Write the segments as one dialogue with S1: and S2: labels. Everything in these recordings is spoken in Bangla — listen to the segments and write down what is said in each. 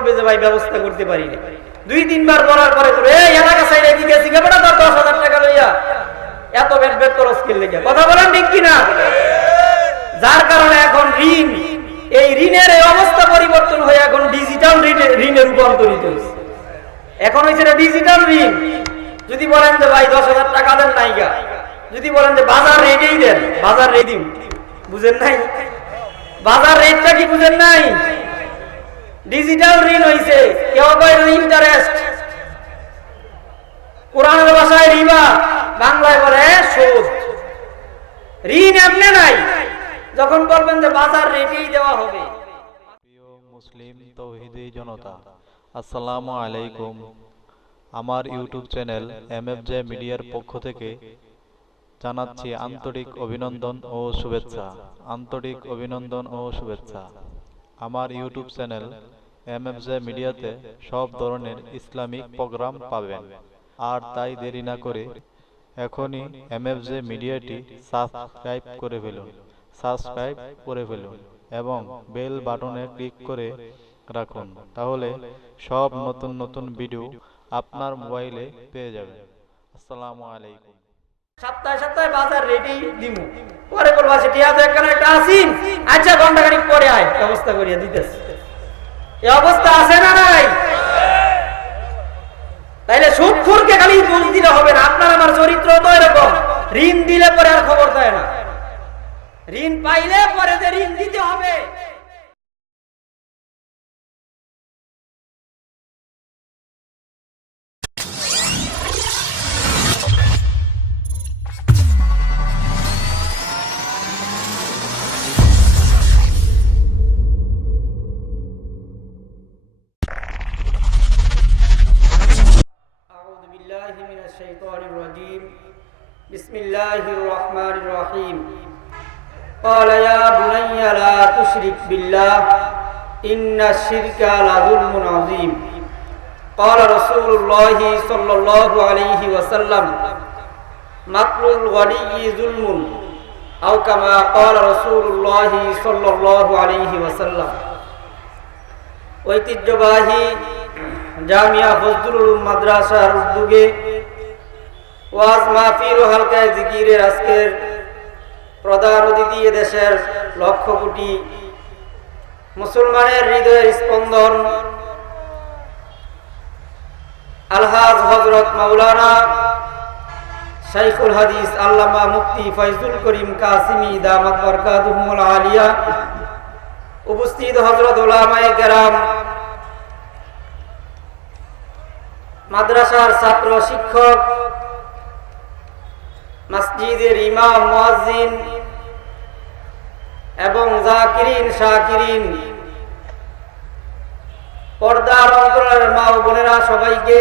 S1: বলবে যে ভাই ব্যবস্থা করতে পারি না। দুই তিনবার বলার পরে এই, এলাকা সাইড এদিকে এদিকে বেটা তোর দশ হাজার টাকা লইয়া। এত বেট বেট খরচ করলে কথা বলেন ঠিক কিনা? যার কারণে এখন ঋণ, এই ঋণের এই অবস্থা পরিবর্তন হয়ে এখন ডিজিটাল ঋণে রূপান্তরিত হয়েছে। এখন হয়েছে ডিজিটাল ঋণ। যদি বলেন যে ভাই দশ হাজার টাকা দেন নাইগা যদি বলেন যে বাজার রেটেই দেন, বাজার রেডি বুঝেন নাই? বাজার রেটটা কি বুঝেন নাই? ডিজিটাল ঋণ হয়েছে কেউ কয় ইন্টারেস্ট কোরআনের ভাষায় রিবা, বাংলায় বলে সুদ। ঋণ এমনি নাই, যখন বলবেন যে বাজার রেটেই দেওয়া হবে।
S2: মুসলিম তৌহিদি জনতা, আসসালামু আলাইকুম। আমার YouTube channel M F J মিডিয়ার পক্ষ থেকে জানাচ্ছি আন্তরিক অভিনন্দন ও শুভেচ্ছা। আন্তরিক অভিনন্দন ও শুভেচ্ছা। আমার ইউটিউব চ্যানেল এম জে মিডিয়াতে সব ধরনের ইসলামিক প্রোগ্রাম পাবেন। আর তাই দেরি না করে এখনই এম জে মিডিয়াটি সাবস্ক্রাইব করে ফেলুন। সাবস্ক্রাইব করে ফেলুন এবং বেল বাটনে ক্লিক করে রাখুন। তাহলে সব নতুন নতুন ভিডিও আপনার মোবাইলে পেয়ে যাবেন। আসসালামু আলাইকুম।
S1: সপ্তাহে সপ্তাহে বাজার রেডি দিমু। পরে বলব আচ্ছা টিয়া তো একটা আসিন আচ্ছা ঘণ্টা খানিক পরে আয়। ব্যবস্থা করিয়া দিতেছে। এই অবস্থা আছে না নাই? তাইলে সুদখুরকে খালি বুঝ দিলে হবে না, আপনার আমার চরিত্র তো এরকম। ঋণ দিলে পরে আর খবর দেয় না। ঋণ পাইলে পরে যে ঋণ দিতে হবে الرحيم قال يا بني لا تشرك بالله إن الشرك لظلم عظيم قال رسول الله صلى الله عليه وسلم مقل الغني ظلم أو كما قال رسول الله صلى الله عليه وسلم ঐতিহ্যবাহী জামিয়া ফজলুল মাদ্রাসার উদ্যোগে ওয়াজ মাহফিল ও হালকায় জিকিরের আজকের প্রধান অতিথি দেশের লক্ষ কোটি মুসলমানের হৃদয়ের স্পন্দন। আলহাজ হজরত মাওলানা শাইখুল হাদিস আল্লামা মুফতি ফয়জুল করিম কাসিমি দামাত আলিয়া। উপস্থিত হজরত ওলামায়ে কেরাম, মাদ্রাসার ছাত্র শিক্ষক মসজিদের ইমাম, মুয়াজ্জিন এবং জাকিরিন, শাকিরিন, পর্দার অন্তরের মা ও বোনেরা সবাইকে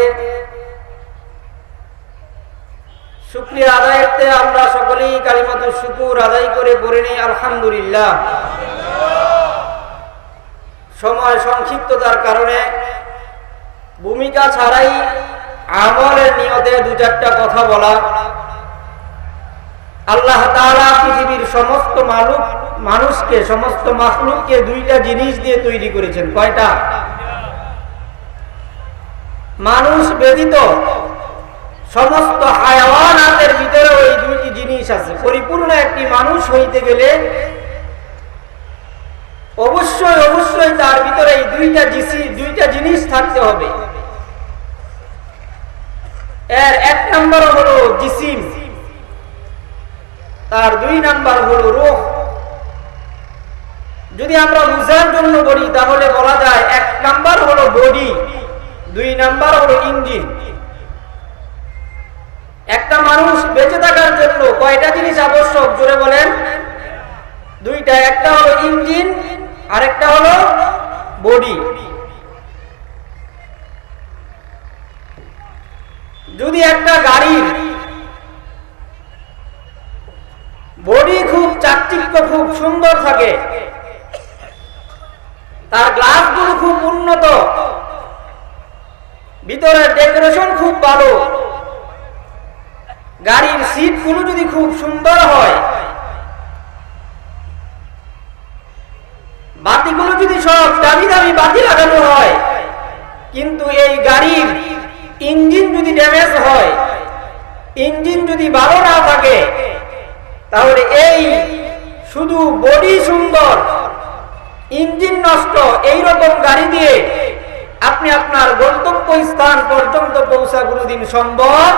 S1: শুক্রিয়া আদায়তে আমরা সকলেই কালিমাত শুকুর আদায় করে পড়ে নিই, আলহামদুলিল্লাহ। সময় সংক্ষিপ্ততার কারণে ভূমিকা ছাড়াই আমলের নিয়তে দু চারটা কথা বলা। আল্লাহ তাআলা পৃথিবীর সমস্ত মালুক, মানুষকে, সমস্ত মাখলুককে দুইটা জিনিস দিয়ে তৈরি করেছেন। কয়টা? মানুষ ব্যতীত সমস্ত হায়াওয়ানাতের ভিতরে ওই দুইটি জিনিস আছে। পরিপূর্ণ একটি মানুষ হইতে গেলে অবশ্যই অবশ্যই তার ভিতরে এই দুইটা দুইটা জিনিস থাকতে হবে। এর এক নম্বর হলো জিসিম। তার দুই নাম্বার হলো রোহ। যদি আমরা বুঝার জন্য বলি, তাহলে বলা যায় এক নাম্বার হলো বডি, দুই নাম্বার হলো ইঞ্জিন। একটা মানুষ বেঁচে থাকার জন্য কয়টা জিনিস আবশ্যক? জোরে বলেন। দুইটা, একটা হলো ইঞ্জিন, আরেকটা হলো বডি। যদি একটা গাড়ির বডি খুব চাকচিক্য, খুব সুন্দর থাকে। তার গ্লাসগুলো খুব উন্নত। ভিতরে ডেকোরেশন খুব ভালো। গাড়ির সিটগুলো যদি খুব সুন্দর হয়, বাতিগুলো যদি সব দামি দামি বাতি লাগানো হয়, কিন্তু এই গাড়ির ইঞ্জিন যদি ড্যামেজ হয়, ইঞ্জিন যদি ভালো না থাকে তাহলে এই শুধু বডি সুন্দর, ইঞ্জিন নষ্ট এই রকম গাড়ি দিয়ে আপনি আপনার গন্তব্য স্থান পর্যন্ত পৌঁছা কোনোদিন সম্ভব?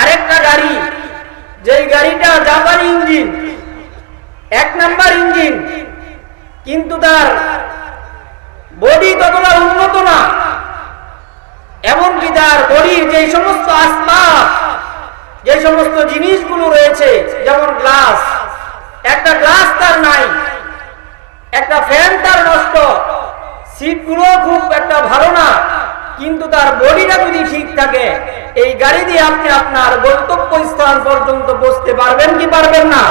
S1: আরেকটা গাড়ি, যেই গাড়িটা জাপানি ইঞ্জিন, এক নাম্বার ইঞ্জিন, কিন্তু তার বডি ততটা উন্নত না, এমনকি তার বডির যে সমস্ত আসবাব যে সমস্ত জিনিসগুলো রয়েছে, যেমন গ্লাস, একটা গ্লাস তার নাই, একটা ফ্যান তার নষ্ট সিটগুলো খুব একটা ভালো না, কিন্তু তার বডিটা যদি ঠিক থাকে, এই গাড়ি দিয়ে আপনি আপনার গন্তব্য স্থান পর্যন্ত বসতে পারবেন কি পারবেন না?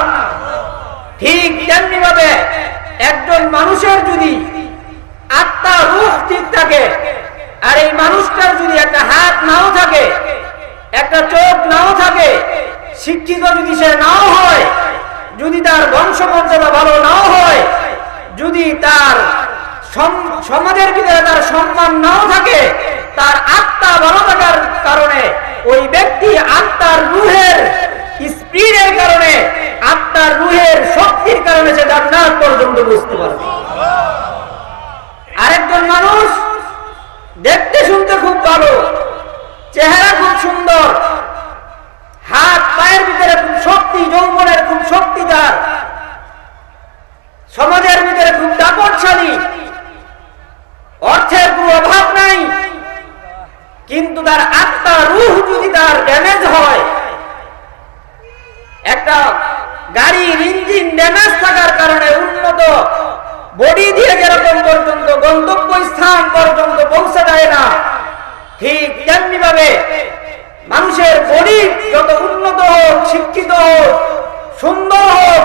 S1: ঠিক তেমনি ভাবে একজন মানুষের যদি আত্মা রূপ ঠিক থাকে, আর এই মানুষটার যদি একটা হাত নাও থাকে একটা চোখ নাও থাকে, শিক্ষিত যদি সে নাও হয়, যদি তার বংশমর্যাদা ভালো নাও হয়, যদি তার সমাজের ভিতরে তার সম্মান নাও থাকে, তার আত্মা ভালো থাকার কারণে, ওই ব্যক্তি আত্মার রুহের স্পিডের কারণে, আত্মার রুহের শক্তির কারণে সে জান্নাত পর্যন্ত বুঝতে পারবে। আরেকজন মানুষ দেখতে শুনতে খুব ভালো চেহারা খুব সুন্দর। হাত, পায়ের ভিতরে খুব শক্তি, যৌবনের খুব শক্তিদার সমাজের ভিতরে খুব দাপটশালী। অর্থের কোনো অভাব নাই। কিন্তু তার আত্মা, রুহ যদি তার ড্যামেজ হয়, একটা গাড়ির ইঞ্জিন ড্যামেজ থাকার কারণে উন্নত বডি দিয়ে যেরকম পর্যন্ত গন্তব্য স্থান পর্যন্ত পৌঁছে দেয় না ঠিক তেমনি ভাবে মানুষের বডি যত উন্নত হোক শিক্ষিত হোক সুন্দর হোক,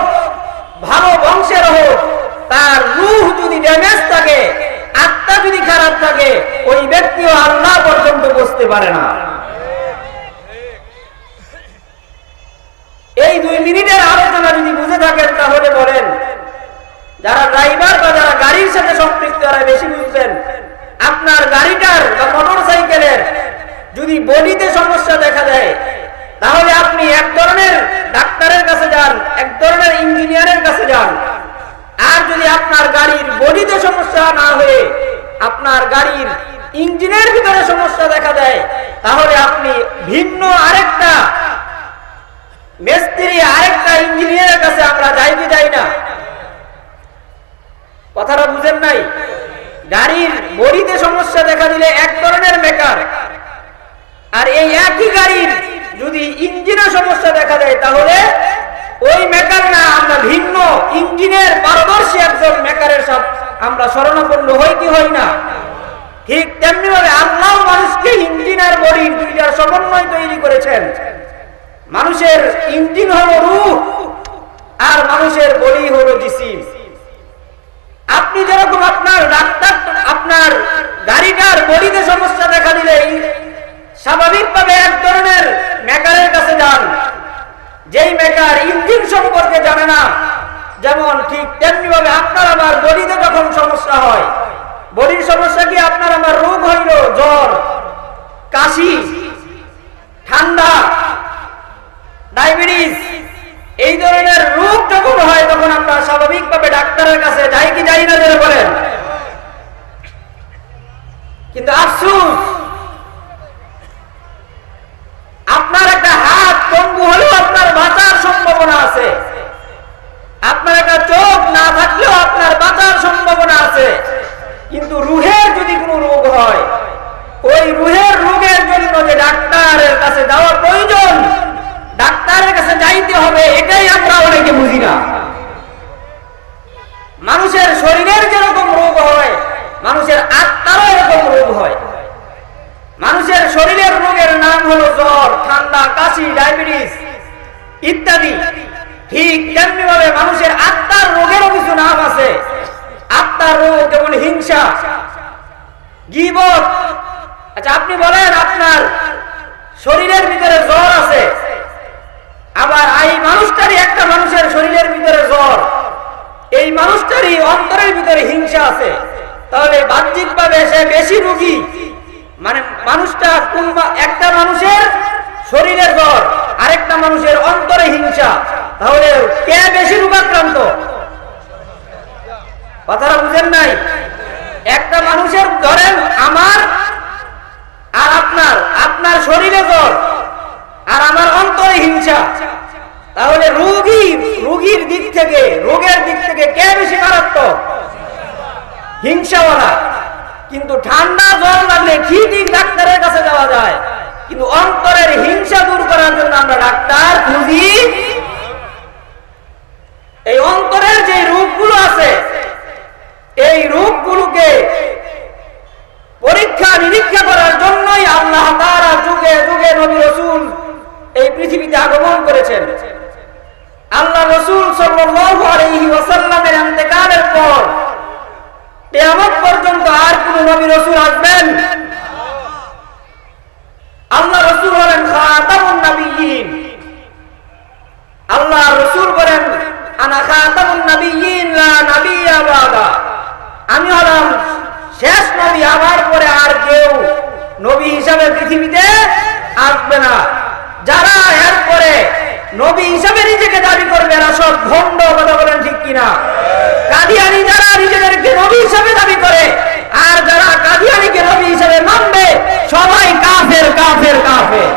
S1: ভালো বংশের হোক, তার রূহ যদি ড্যামেজ থাকে, আত্মা যদি খারাপ থাকে, ওই ব্যক্তিও আল্লাহ পর্যন্ত বসতে পারে না। এই দুই মিনিটের আলোচনা যদি বুঝে থাকেন, তাহলে বলেন, যারা ড্রাইভার বা যারা গাড়ির সাথে সম্পৃক্ত, তারা বেশি বুঝবেন, আপনার গাড়িটার বা মোটর সাইকেলের যদি বডিতে সমস্যা দেখা দেয় তাহলে আপনি এক ধরনের ডাক্তারের কাছে যান, এক ধরনের ইঞ্জিনিয়ারের কাছে যান। আর যদি আপনার গাড়ির বডিতে সমস্যা না হয়ে আপনার গাড়ির ইঞ্জিনের ভিতরে সমস্যা দেখা দেয়, তাহলে আপনি ভিন্ন আরেকটা মিস্ত্রি, আরেকটা ইঞ্জিনিয়ারের কাছে আমরা যাই কি যাই না। কথাটা বুঝেন নাই? গাড়ির বডিতে সমস্যা দেখা দিলে এক ধরনের মেকার আর এই একই গাড়ির যদি ইঞ্জিনের সমস্যা দেখা দেয়, তাহলে ওই মেকার না, আমরা ভিন্ন। ইঞ্জিনের পারদর্শী একজন মেকারের সব আমরা শরণাপন্ন হই কি হই না? ঠিক তেমনি ভাবে আল্লাহ মানুষকে ইঞ্জিন আর বডির দুইটার সমন্বয় তৈরি করেছেন। মানুষের ইঞ্জিন হলো রূপ, আর মানুষের বডি হলো জিসিম। আপনি যেরকম আপনার ডাক্তার, আপনার গাড়িটার বডিতে সমস্যা দেখা দিলে স্বাভাবিকভাবে এক ধরনের মেকারের কাছে যান। যেই মেকার ইঞ্জিন সম্পর্কে জানে না, যেমন ঠিক তেমনি ভাবে আপনার আমার বডিতে যখন সমস্যা হয়, বডির সমস্যা কি? আপনার আমার রোগ হইল, জ্বর, কাশি, ঠান্ডা, ডায়াবেটিস, এই ধরনের রোগ যখন হয়, তখন আমরা স্বাভাবিকভাবে ডাক্তারের কাছে যাই কি যাই না জেনে বলেন। কিন্তু আফসুস আপনার একটা হাত পঙ্গু হলেও আপনার বাঁচার সম্ভাবনা আছে। আপনার একটা চোখ না থাকলেও আপনার বাঁচার সম্ভাবনা আছে। কিন্তু রুহের যদি কোনো রোগ হয়, ওই রুহের রোগের জন্য যে ডাক্তারের কাছে যাওয়া প্রয়োজন, ডাক্তারের কাছে যাইতে হবে, এটাই আমরা অনেকে বুঝি না। মানুষের শরীরের যেরকম রোগ হয়, মানুষের আত্মারও এরকম রোগ হয়। মানুষের শরীরের রোগের নাম হলো জ্বর, ঠান্ডা, কাশি, ডায়াবেটিস। ইত্যাদি। ঠিক তেমনি ভাবে মানুষের আত্মার রোগেরও কিছু নাম আছে। আত্মার রোগ যেমন হিংসা, গিবত। আচ্ছা আপনি বলেন আপনার শরীরের ভিতরে জ্বর আছে। আবার এই মানুষটারই একটা মানুষের শরীরের ভিতরে জ্বর। এই মানুষটারই অন্তরের ভিতরে হিংসা আছে। তাহলে বাহ্যিক ভাবে সে বেশি রোগী। মানে মানুষটা একটা মানুষের শরীরের জ্বর আরেকটা মানুষের অন্তরে হিংসা। তাহলে কে বেশি রোগাক্রান্ত? কথাটা বুঝেন নাই? একটা মানুষের ধরেন আমার আর আপনার আপনার শরীরে জ্বর আর আমার অন্তরে হিংসা। তাহলে রোগী, রোগীর দিক থেকে, রোগের দিক থেকে কে বেশি মারাত্মক? হিংসাওয়ালা। কিন্তু ঠান্ডা জ্বর লাগলে ঠিক ডাক্তারের কাছে যাওয়া যায়। কিন্তু অন্তরের হিংসা দূর করার জন্য আমরা ডাক্তার খুঁজি। এই অন্তরের যে রূপগুলো আছে, এই রূপগুলোকে পরীক্ষা নিরীক্ষা করার জন্যই আল্লাহ তারা যুগে যুগে নবী রসুল এই পৃথিবীতে আগমন করেছেন। আল্লাহ রসুল সাল্লাল্লাহু আলাইহি পর কিয়ামত পর্যন্ত আর কোন নবী রসুল আসবেন আল্লাহ রসুল নবিয়্যিন। আল্লাহ রসুল বলেন আমি হলাম শেষ নবী আমার পরে আর কেউ নবী হিসাবে পৃথিবীতে আসবে না। যারা এরপরে নবী হিসাবে নিজেকে দাবি করবে, এরা সব ভণ্ড, কথা বলেন ঠিক কিনা? কাদিয়ানি যারা নিজেদেরকে নবী হিসাবে দাবি করে, আর যারা কাদিয়ানিকে নবী হিসাবে মানবে সবাই কাফের কাফের কাফের।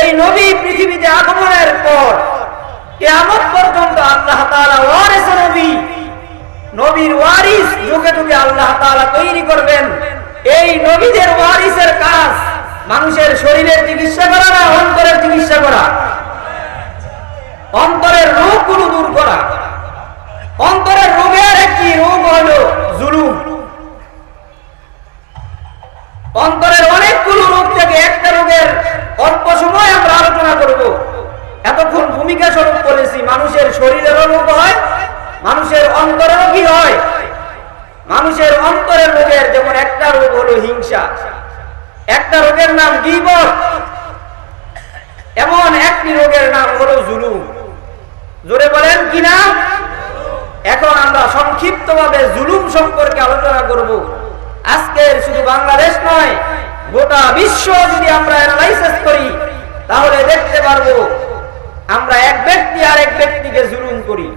S1: এই নবী পৃথিবীতে আগমনের পর, কেয়ামত পর্যন্ত আল্লাহ তাআলা ওয়ারিস নবী, নবীর ওয়ারিস যুগে যুগে আল্লাহ তাআলা তৈরি করবেন। এই নবীদের ওয়ারিসের কাজ, মানুষের শরীরের চিকিৎসা করা না, অন্তরের চিকিৎসা করা? অন্তরের রোগগুলো দূর করা। অন্তরের রোগের একটি রোগ হলো জুলুম। অন্তরের অনেকগুলো রোগ থেকে একটা রোগের অল্প সময় আমরা আলোচনা করব। এতক্ষণ ভূমিকা স্বরূপ বলেছি, মানুষের শরীরেরও রোগ হয়, মানুষের অন্তরেরও কি হয়? মানুষের অন্তরের রোগের যেমন একটা রোগ হলো হিংসা, একটা রোগের নাম গিবত, এমন একটি রোগের নাম হলো জুলুম। জোরে বলেন, কি নাম? এখন আমরা সংক্ষিপ্তভাবে জুলুম সম্পর্কে আলোচনা করব। আজকের শুধু বাংলাদেশ নয়, গোটা বিশ্ব যদি আমরা অ্যানালাইসিস করি, তাহলে দেখতে পারব আমরা এক ব্যক্তি আরেক ব্যক্তিকে জুলুম করি।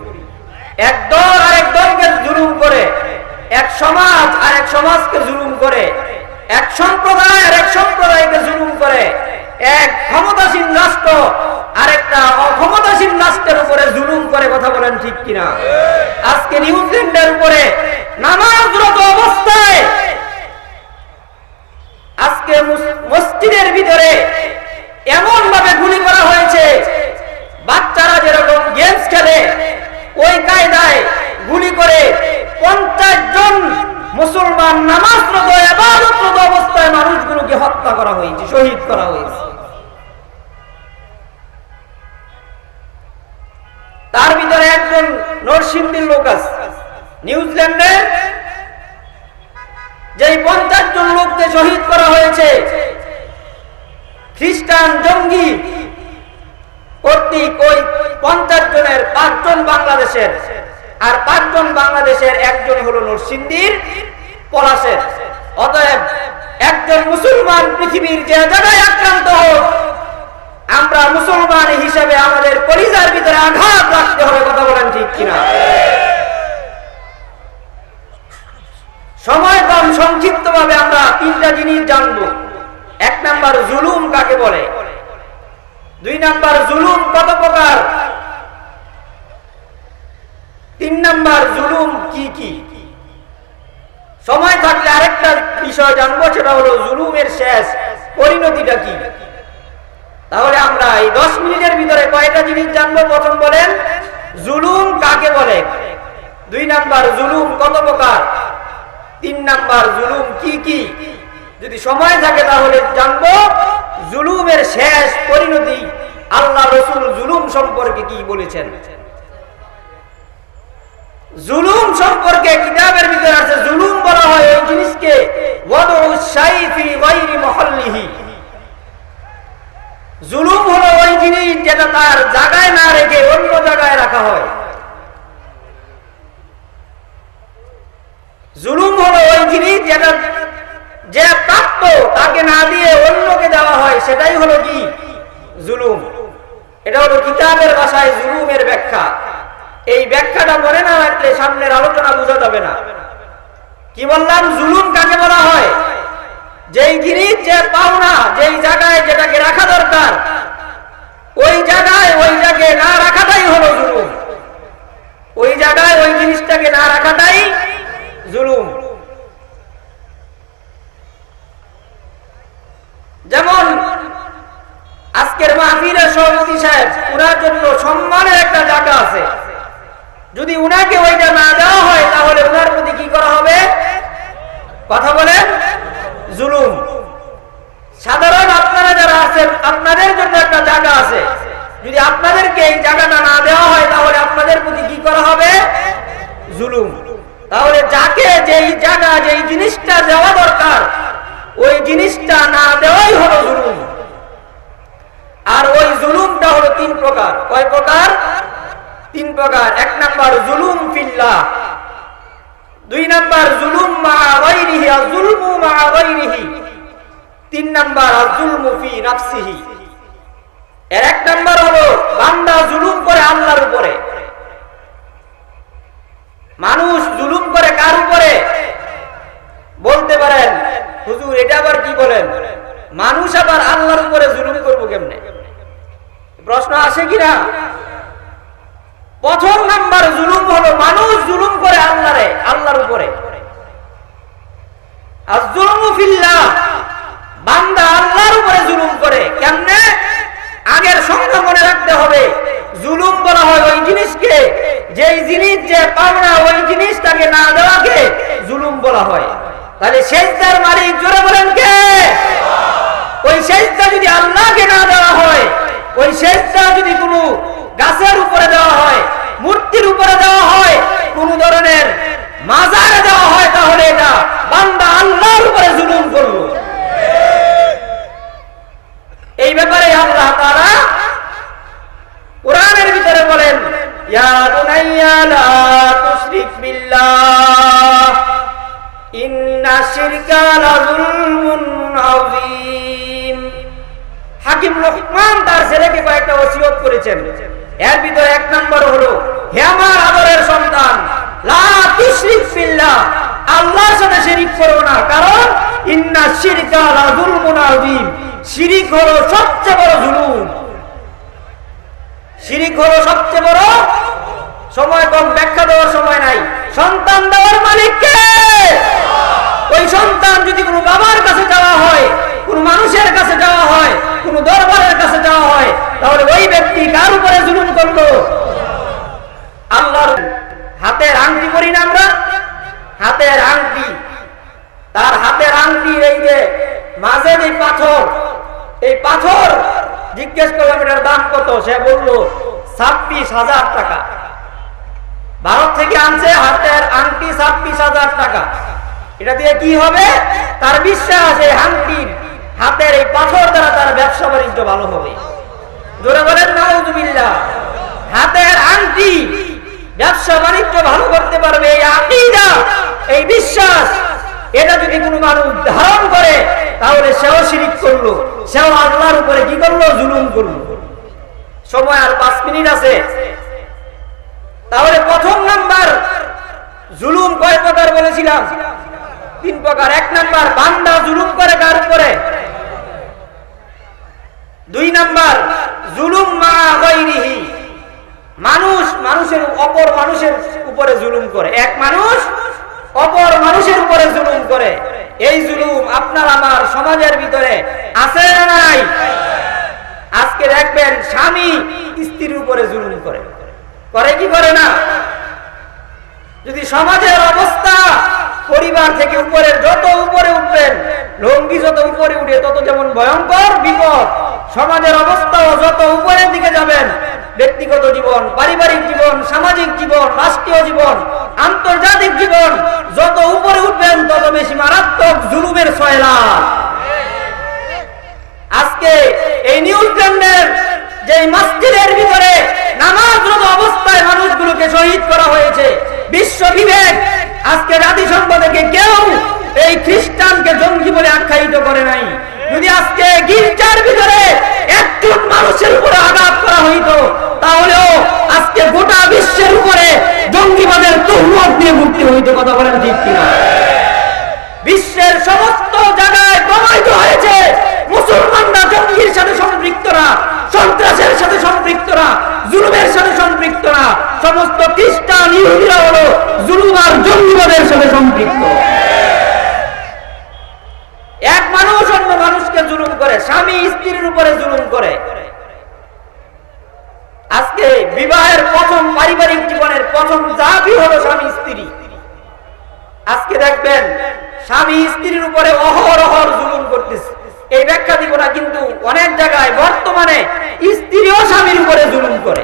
S1: এক দল আরেক দলকে জুলুম করে, এক সমাজ আর এক সমাজকে জুলুম করে, এক সম্প্রদায় এক সম্প্রদায়কে জুলুম করে। এক ক্ষমতাসীন রাষ্ট্র, আরেকটা অক্ষমতাসীন রাষ্ট্রের উপরে জুলুম করে কথা বলেন ঠিক কিনা? আজকে নিউজিল্যান্ডের উপরে নামাজরত অবস্থায় আজকে মসজিদের ভিতরে এমন ভাবে গুলি করা হয়েছে, বাচ্চারা যেরকম গেমস খেলে, ওই কায়দায় গুলি করে পঞ্চাশ জন মুসলমান নামাজরত, এবাদতরত অবস্থায় মানুষগুলোকে হত্যা করা হয়েছে, শহীদ করা হয়েছে তার ভিতরে একজন নরসিংদীর লোক আছে নিউজিল্যান্ডে যেই পঞ্চাশ জন লোককে শহীদ করা হয়েছে খ্রিস্টান জঙ্গি কর্তৃক ওই পঞ্চাশ জনের পাঁচজন বাংলাদেশের আর পাঁচজন বাংলাদেশের নরসিংদীর পলাশের অতএব একজন মুসলমান পৃথিবীর যে জায়গায় আক্রান্ত আমরা মুসলমান হিসেবে আমাদের পরিবার ভিতরে আঘাত রাখতে হবে, কথা বলেন ঠিক কিনা? সময় কম সংক্ষিপ্ত ভাবে আমরা তিনটা জিনিস জানব। এক নাম্বার, জুলুম কাকে বলে? দুই নাম্বার, জুলুম কত প্রকার? তিন নাম্বার, জুলুম কি কি? সময় থাকলে আরেকটা বিষয় জানব, সেটা হলো জুলুমের শেষ পরিণতিটা কি? তাহলে আমরা এই দশ মিনিটের ভিতরে কয়েকটা জিনিস জানব? প্রথম বলেন, জুলুম কাকে বলে? দুই নাম্বার, জুলুম কত প্রকার? তিন নাম্বার, জুলুম কি কি? যদি সময় থাকে তাহলে জানব, জুলুমের শেষ পরিণতি আল্লাহ রসুল জুলুম সম্পর্কে কি বলেছেন? জুলুম সম্পর্কে কিতাবের ভিতরে আছে, জুলুম বলা হয় ওই জিনিসকে জুলুম হলো ওই জিনিস যেটা তার জায়গায় না রেখে অন্য জায়গায় রাখা হয়। জুলুম হলো ওই জিনিস যেটা যে প্রাপ্য তাকে না দিয়ে অন্যকে দেওয়া হয়, সেটাই হলো কি? জুলুম। এটা হলো কিতাবের ভাষায় জুলুমের ব্যাখ্যা। এই ব্যাখ্যাটা মনে না রাখলে সামনের আলোচনা বোঝা যাবে না। কি বললাম? জুলুম কাকে বলা হয়? যেই জিনিস, যে পাওনা, যেই জায়গায় যেটাকে রাখা দরকার, ওই জায়গায় ওই জায়গায় না রাখাটাই হলো জুলুম। ওই জায়গায় ওই জিনিসটাকে না রাখাটাই জুলুম। যেমন আজকের মাহফিলের সভাপতি সাহেব, উনার জন্য সম্মানের একটা জায়গা আছে। যদি উনাকে ওইটা না দেওয়া হয় তাহলে ওনার প্রতি কি করা হবে কথা বলেন জুলুম সাধারণ আপনারা যারা আছেন আপনাদের জন্য একটা জায়গা আছে যদি আপনাদেরকে এই জায়গাটা না দেওয়া হয় তাহলে আপনাদের প্রতি কি করা হবে জুলুম তাহলে যাকে যেই জায়গা যেই জিনিসটা দেওয়া দরকার ওই জিনিসটা না দেওয়াই হলো জুলুম আর ওই জুলুমটা হলো তিন প্রকার কয় প্রকার তিন প্রকার এক নাম্বার জুলুম ফিল্লাহ দুই নাম্বার জুলুম মা গায়রিহি আর জুলমু মা গায়রিহি তিন নাম্বার আর জুলমু ফি নাফসিহি এর এক নাম্বার হলো বান্দা জুলুম করে আল্লাহর উপরে মানুষ জুলুম করে কার উপরে বলতে পারেন হুজুর এটা আবার কি বলেন মানুষ আবার আল্লাহর উপরে জুলুম করব কেমনে প্রশ্ন আসে কিনা? প্রথম নাম্বার, জুলুম হলো মানুষ জুলুম করে আল্লাহরে, আল্লাহর উপরে। বান্দা আল্লাহর উপরে জুলুম করে, কেমনে? আগের সঙ্গে মনে রাখতে হবে। জুলুম বলা হয় ওই জিনিসকে, যেই জিনিস যে পাওনা, ওই জিনিসটাকে না দেওয়াকে জুলুম বলা হয়। তাহলে সেজদার মালিক জোরে বলেন কে? ওই যদি আল্লাহকে না দেওয়া হয় ওই সেজদা যদি কোনো গাছের উপরে দেওয়া হয়, মূর্তির উপরে দেওয়া হয়, কোন ধরনের মাজারে দেওয়া হয়, তাহলে এটা বান্দা আল্লাহর উপরে জুলুম করল। এই ব্যাপারে আল্লাহ তারা কোরআনের ভিতরে বলেন, ইয়া বুনাইয়া লা তুশরিক ইন্না শিরকা লাযুলমুন আযীম। হাকিম লোকমান তার ছেলেকে কয়েকটা ওসিয়ত করেছেন। এর ভিতরে এক নম্বর হলো, হে আমার আদরের সন্তান সবচেয়ে বড় জুলুম। শিরিক হলো সবচেয়ে বড় সময় কম, ব্যাখ্যা দেওয়ার সময় নাই। সন্তান দেওয়ার মালিক কে ওই সন্তান যদি কোনো বাবার কাছে যাওয়া হয়, কোন মানুষের কাছে যাওয়া হয়, কোন দরবারের কাছে যাওয়া হয়, তাহলে ওই ব্যক্তি কার উপরে জুলুম করল? আল্লাহর হাতের আংটি করি না আমরা? হাতের আংটি। তার হাতের আংটির এই যে মাঝে এই পাথর এই পাথর জিজ্ঞেস করলাম, এটার দাম কত? সে বলল, ছাব্বিশ হাজার টাকা। ভারত থেকে আনছে হাতের আংটি ছাব্বিশ হাজার টাকা। এটা দিয়ে কি হবে? তার বিশ্বাস, এই আংটির হাতের এই পাথর দ্বারা তার ব্যবসা বাণিজ্য ভালো হবে। জোরে বলেন, নাউজুবিল্লাহ। হাতের আংটি ব্যবসা বাণিজ্য ভালো করতে পারবে এই এই বিশ্বাস। এটা যদি কোনো মানুষ ধারণ করে, তাহলে সেও শিরিক করল, সেও আল্লাহর উপরে কি করল? জুলুম করল। সময় আর পাঁচ মিনিট আছে। তাহলে প্রথম নাম্বার, জুলুম কয় প্রকার বলেছিলাম? তিন প্রকার। এক নাম্বার, বান্দা জুলুম করে কার উপরে? দুই নাম্বার, জুলুম মা মানুষ মানুষের অপর মানুষের উপরে জুলুম করে। এক মানুষ অপর মানুষের উপরে জুলুম করে। এই জুলুম আপনার আমার সমাজের ভিতরে আছে না নাই? আজকে দেখবেন স্বামী স্ত্রীর উপরে জুলুম করে। করে কি করে না? যদি সমাজের অবস্থা পরিবার থেকে উপরের যত উপরে উঠবেন, লঙ্গি যত উপরে উঠে, তত যেমন ভয়ঙ্কর বিপদ। সমাজের অবস্থাও যত উপরের দিকে যাবেন, ব্যক্তিগত জীবন, পারিবারিক জীবন, সামাজিক জীবন, রাষ্ট্রীয় জীবন, আন্তর্জাতিক জীবন, যত উপরে উঠবেন, তত বেশি মারাত্মক জুলুমের সয়লা আজকে এই নিউজ নিউজিল্যান্ডের যে মসজিদের ভিতরে নামাজরত অবস্থায় মানুষগুলোকে শহীদ করা হয়েছে, বিশ্ব বিবেক আজকে জাতিসংঘ থেকে কেউ এই খ্রিস্টানকে জঙ্গি বলে আখ্যায়িত করে নাই। যদি আজকে গির্জার ভিতরে একজন মানুষের উপরে আঘাত করা হইত, তাহলেও আজকে গোটা বিশ্বের উপরে জঙ্গিবাদের তহুমত দিয়ে মুক্তি হইতো, কথা বলেন ঠিক কিনা? বিশ্বের সমস্ত জায়গায় প্রমাণিত হয়েছে। জঙ্গির সাথে সম্পৃক্তরা সন্ত্রাসের সাথে সম্পৃক্তরা জুলুমের সাথে সম্পৃক্তরা সমস্ত খ্রিস্টান, ইহুদিরা হলো জুলুম আর জঙ্গিবাদের সাথে সম্পৃক্ত। এক মানুষ অন্য মানুষকে জুলুম করে, স্বামী স্ত্রীর উপরে জুলুম করে। আজকে বিবাহের প্রথম পারিবারিক জীবনের প্রথম জাতি হলো স্বামী স্ত্রী। আজকে দেখবেন, স্বামী স্ত্রীর উপরে অহরহর জুলুম করতেছে। এই ব্যাখ্যা দিব না কিন্তু অনেক জায়গায় বর্তমানে স্ত্রীও স্বামীর উপরে জুলুম করে।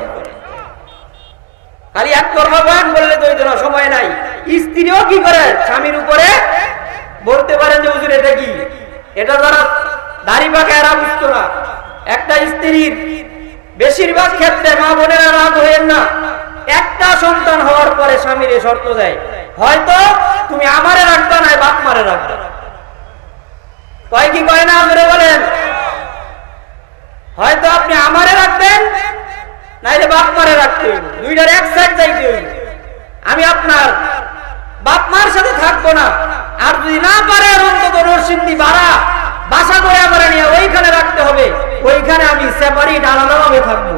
S1: খালি এক তরফা বয়ান বললে তো না, সময় নাই। স্ত্রীও কি করে স্বামীর উপরে? বলতে পারেন যে হুজুর এটা কি? এটা যারা দাড়ি পাকা এরা বুঝতো না। একটা স্ত্রীর বেশিরভাগ ক্ষেত্রে মা বোনেরা রাগ হয়েন না। একটা সন্তান হওয়ার পরে স্বামীর শর্ত দেয়। হয়তো তুমি আমারে রাখবা না বাপ মারে রাখবে। কয় কি কয় না ধরে বলেন? হয়তো আপনি আমারে রাখবেন নাইলে বাপ মারে হইব দুইটার এক সাইড যাইতে আমি আপনার বাপ মার সাথে থাকব না। আর যদি না পারে অন্তত নরসিংদী বাড়া, বাসা করে আমার নিয়ে ওইখানে রাখতে হবে। ওইখানে আমি সেপারেট আলাদাভাবে থাকব।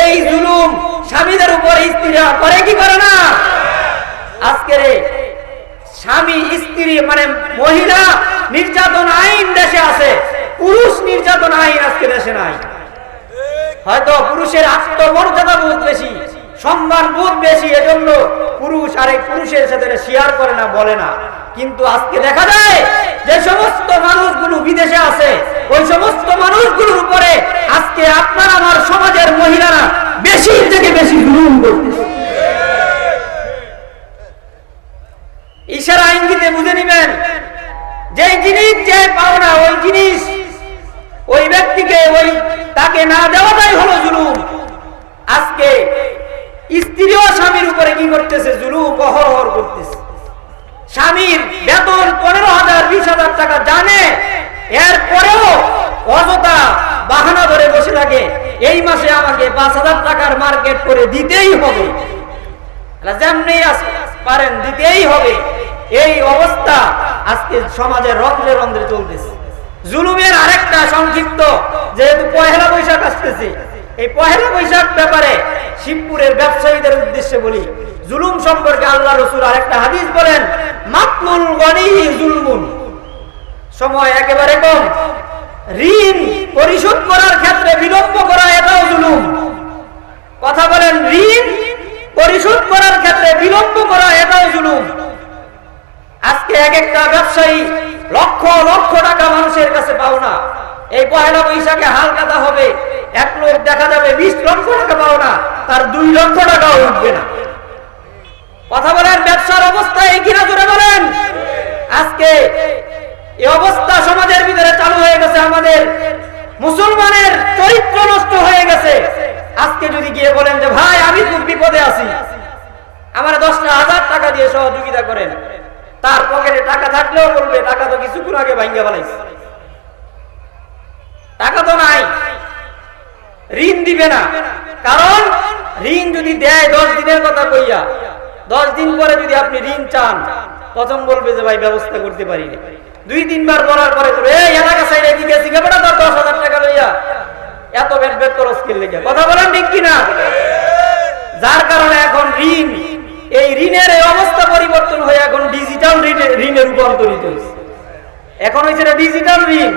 S1: এই জুলুম স্বামীদের উপর স্ত্রীরা করে কি করে না? আজকে স্বামী, স্ত্রী মানে মহিলা, নির্যাতন আইন দেশে আছে। পুরুষ নির্যাতন আইন আজকে দেশে নাই। হয়তো পুরুষের আত্মমর্যাদা বোধ বেশি, সম্মান বোধ বেশি, এজন্য পুরুষ আরেক পুরুষের সাথে শেয়ার করে না, বলে না। কিন্তু আজকে দেখা যায়, যে সমস্ত মানুষগুলো বিদেশে আছে, ওই সমস্ত মানুষগুলোর উপরে আজকে আপনার, আমার সমাজের মহিলারা বেশি থেকে বেশি জুলুম করতেছে। ইশারা ইঙ্গিতে বুঝে নিবেন যে জিনিস যে পাওনা, ওই জিনিস ওই ব্যক্তিকে ওই তাকে না দেওয়াটাই হলো জুলুম। আজকে স্ত্রীও স্বামীর উপরে কি করতেছে? জুলুম অহরহর করতেছে। স্বামীর বেতন পনেরো হাজার, বিশ হাজার টাকা জানে এর পরেও অযথা বাহানা ধরে বসে থাকে, এই মাসে আমাকে পাঁচ হাজার টাকার মার্কেট করে দিতেই হবে। যেমনি পারেন, দিতেই হবে। এই অবস্থা আজকে সমাজের রন্ধ্রে রন্ধ্রে চলতেছে। জুলুমের আরেকটা সংক্ষিপ্ত, যেহেতু পহেলা বৈশাখ আসতেছে, এই পহেলা বৈশাখ ব্যাপারে শিবপুরের ব্যবসায়ীদের উদ্দেশ্যে বলি, জুলুম সম্পর্কে আল্লাহ রসুল আরেকটা হাদিস বলেন, মাতলুল গনি জুলমুন। সময় একেবারে কম। ঋণ পরিশোধ করার ক্ষেত্রে বিলম্ব করা এটাও জুলুম। কথা বলেন, ঋণ পরিশোধ করার ক্ষেত্রে বিলম্ব করা এটাও জুলুম। আজকে এক একটা ব্যবসায়ী লক্ষ লক্ষ টাকা মানুষের কাছে পাও না এই পয়লা বৈশাখে হাল কাটা হবে। এক লোক দেখা যাবে বিশ লক্ষ টাকা পাও না তার দুই লক্ষ টাকাও উঠবে না। কথা বলেন, ব্যবসার অবস্থা এই কিনা জোরে বলেন? আজকে এই অবস্থা সমাজের ভিতরে চালু হয়ে গেছে আমাদের। মুসলমানের চরিত্র নষ্ট হয়ে গেছে আজকে যদি গিয়ে বলেন যে ভাই আমি খুব বিপদে আছি আমার দশটা হাজার টাকা দিয়ে সহযোগিতা করেন তার পকেটে টাকা থাকলেও বলবে, টাকা তো কিছুক্ষণ আগে ভাঙ্গা ফেলাইছে। টাকা তো নাই। ঋণ দিবে না। কারণ ঋণ যদি দেয় দশ দিনের কথা কইয়া, দশ দিন পরে যদি আপনি ঋণ চান, প্রথম বলবে যে, ভাই, ব্যবস্থা করতে পারি দুই, তিনবার বলার পরে এত বেট বেট খরচ কথা বলেন ঠিক কিনা? যার কারণে এখন ঋণ এই ঋণের এই অবস্থা পরিবর্তন হয়ে এখন ডিজিটাল ঋণে রূপান্তরিত হয়েছে। এখন হয়েছে ডিজিটাল ঋণ।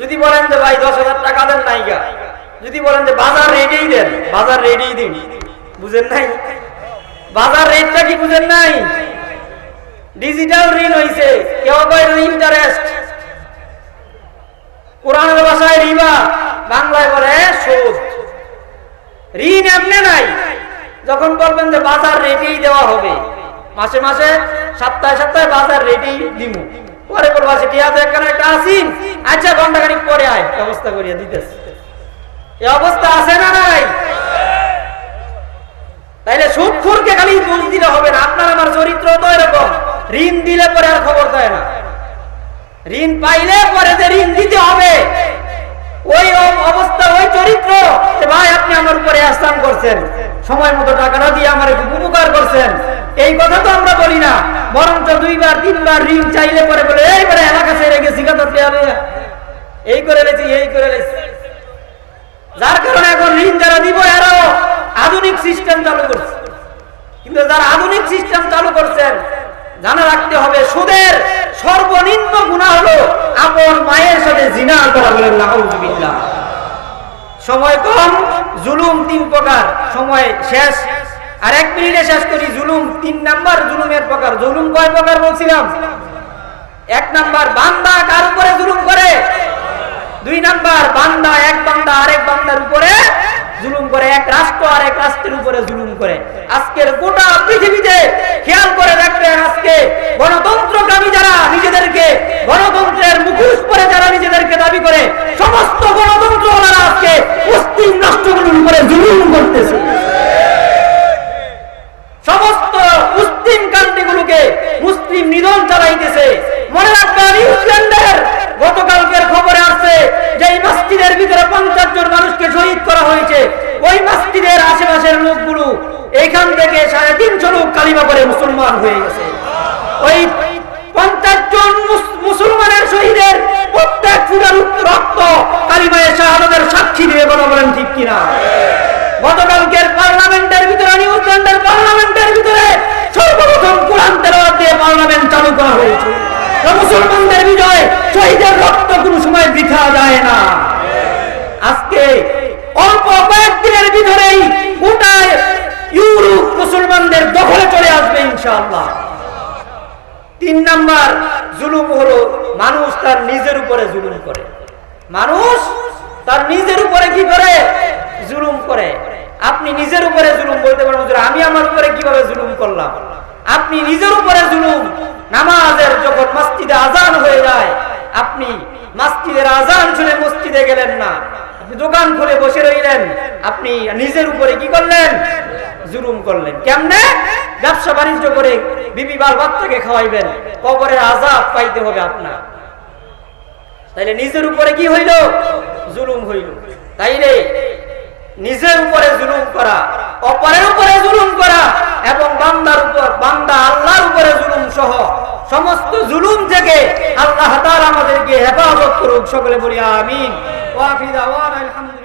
S1: যদি বলেন যে ভাই দশ হাজার টাকা দেন নাইকা যদি বলেন যে বাজার রেটেই দেন, বাজার রেটেই দিন। বুঝেন নাই? বাজার রেটটা কি বুঝেন নাই? ডিজিটাল ঋণ হয়েছে কেউ কয় ইন্টারেস্ট কোরআনের ভাষায় রিবা, বাংলায় বলে সুদ ঋণ এমনি নাই। যখন বলবেন যে বাজার রেটেই দেওয়া হবে, মাসে মাসে, সপ্তাহে সপ্তাহে বাজার রেটেই দিব পরে বলব আচ্ছা আছে, এখানে একটা আসিন আচ্ছা ঘণ্টা খানিক পরে আয়, ব্যবস্থা করিয়া দিতেছে। এই অবস্থা আছে না নাই? তাইলে সুদখোরকে খালি দোষ দিলে হবে না। আপনার আমার চরিত্র তো এরকম। ঋণ দিলে পরে আর খবর দেয় না। ঋণ পাইলে পরে যে ঋণ দিতে হবে ওই অবস্থা, ওই চরিত্র। ভাই, আপনি আমার উপরে আস্থান করছেন। সময় মতো টাকাটা দিয়ে আমার উপকার করছেন। এই কথা তো আমরা বলি না। বরঞ্চ দুইবার, তিনবার ঋণ চাইলে পরে বলে এইবারে এলাকা ছেড়ে গেছি এই করে লেছি, এই করে লেছি। যার কারণে এখন ঋণ যারা দিব, এরাও আধুনিক সিস্টেম চালু করছে। কিন্তু যারা আধুনিক সিস্টেম চালু করছেন, জানা রাখতে হবে, সুদের সর্বনিম্ন গুণা হলো আপন মায়ের সাথে জিনা করা বলেন নাউজুবিল্লাহ। সময় কম, জুলুম তিন প্রকার, সময় শেষ। আর এক মিনিটে শেষ করি, জুলুম তিন নাম্বার, জুলুমের প্রকার। জুলুম কয় প্রকার বলছিলাম? এক নাম্বার, বান্দা কার উপরে জুলুম করে? দুই নাম্বার, বান্দা, এক বান্দা, আরেক বান্দার উপরে জুলুম করে, এক রাষ্ট্র আর এক রাষ্ট্রের উপরে জুলুম করে। আজকের গোটা পৃথিবীতে খেয়াল করে দেখবেন আজকে গণতন্ত্রকামী যারা নিজেদেরকে, গণতন্ত্রের মুখোশ পরে যারা নিজেদেরকে দাবি করে, সমস্ত গণতন্ত্র ওনারা আজকে মুসলিম রাষ্ট্রগুলোর উপরে জুলুম করতেছে। সমস্ত মুসলিম কান্ট্রিগুলোকে মুসলিম নিধন চালাইতেছে। মনে রাখবেন নিউজিল্যান্ডের গতকালকের খবরে আসছে যে এই মসজিদের ভিতরে পঞ্চাশ জন মানুষকে শহীদ করা হয়েছে। ওই মসজিদের আশেপাশের লোকগুলো এইখান থেকে সাড়ে তিনশো লোক কালিমা করে মুসলমান হয়ে গেছে। ওই পঞ্চাশ জন মুসলমানের শহীদের প্রত্যেক ফুটের রক্ত কালিমায় শাহাদের সাক্ষী দিয়ে কথা বলেন ঠিক কিনা? গতকালকের পার্লামেন্টের ভিতরে, নিউজিল্যান্ডের পার্লামেন্টের ভিতরে সর্বপ্রথম কোরআন তেলাওয়াত দিয়ে পার্লামেন্ট চালু করা হয়েছে। মুসলমানদের বিজয়, শহীদের রক্ত কোনো সময় বৃথা যায় না। আজকে অল্প কয়েকদিনের ভিতরেই গোটা ইউরোপ মুসলমানদের দখলে চলে আসবে ইনশাআল্লাহ। তিন নাম্বার জুলুম হলো মানুষ তার নিজের উপরে জুলুম করে। মানুষ তার নিজের উপরে কি করে? জুলুম করে। আপনি নিজের উপরে জুলুম বলতে পারেন আমি আমার উপরে কীভাবে জুলুম করলাম? আপনি নিজের উপরে জুলুম নামাজের যখন মসজিদে আজান হয়ে যায়, আপনি মসজিদের আজান শুনে মসজিদে গেলেন না। দোকান খুলে বসে রইলেন। আপনি নিজের উপরে কি করলেন? জুলুম করলেন। কেমনে? ব্যবসা বাণিজ্য করে বিবি বাল বাচ্চাকে খাওয়াইবেন। কবরের আজাব পাইতে হবে আপনার। তাইলে নিজের উপরে কি হইল? জুলুম হইল। তাইলে নিজের উপরে জুলুম করা, অপরের উপরে জুলুম করা এবং বান্দার উপর, বান্দা আল্লাহর উপরে জুলুম সহ সমস্ত জুলুম থেকে আল্লাহ তাআলা আমাদেরকে হেফাজত করুক। সকলে বলি, আমিন। وافي دعوانا الحمد لله.